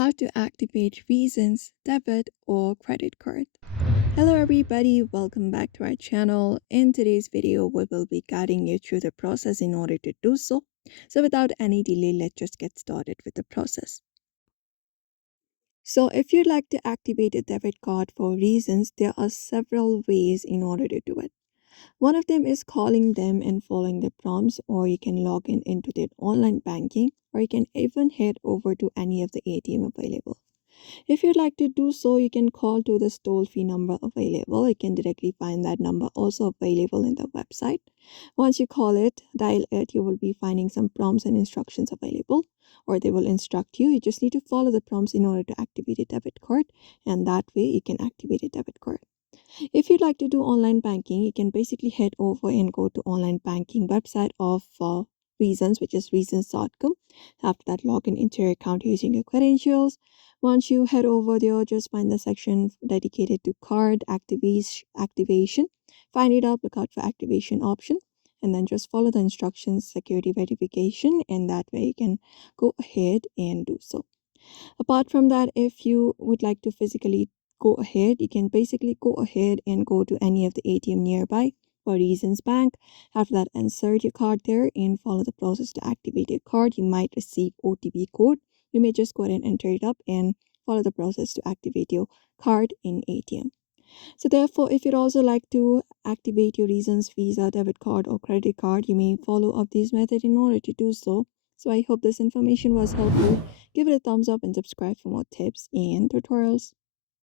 How to activate Regions Debit or credit card. Hello everybody, welcome back to our channel. In today's video, we will be guiding you through the process in order to do so. So without any delay, let's just get started with the process. So if you'd like to activate a debit card for Regions, there are several ways in order to do it. One of them is calling them and following the prompts, or you can log in into their online banking, or you can even head over to any of the ATM available. If you'd like to do so, you can call to the toll-free number available. You can directly find that number also available in the website. Once you call it, dial it, you will be finding some prompts and instructions available, or they will instruct you. You just need to follow the prompts in order to activate a debit card, and that way you can activate a debit card. If you'd like to do online banking, you can basically head over and go to online banking website of Reasons, which is reasons.com. After that, log in into your account using your credentials. Once you head over there, just find the section dedicated to card activation. Find it up, look out for activation option, and then just follow the instructions, security verification, and that way you can go ahead and do so. Apart from that, if you would like to physically go ahead, you can basically go ahead and go to any of the ATM nearby for Reasons Bank. After that, insert your card there and follow the process to activate your card. You might receive OTP code. You may just go ahead and enter it up and follow the process to activate your card in ATM. So therefore, if you'd also like to activate your Reasons Visa, debit card, or credit card, you may follow up this method in order to do so. So I hope this information was helpful. Give it a thumbs up and subscribe for more tips and tutorials.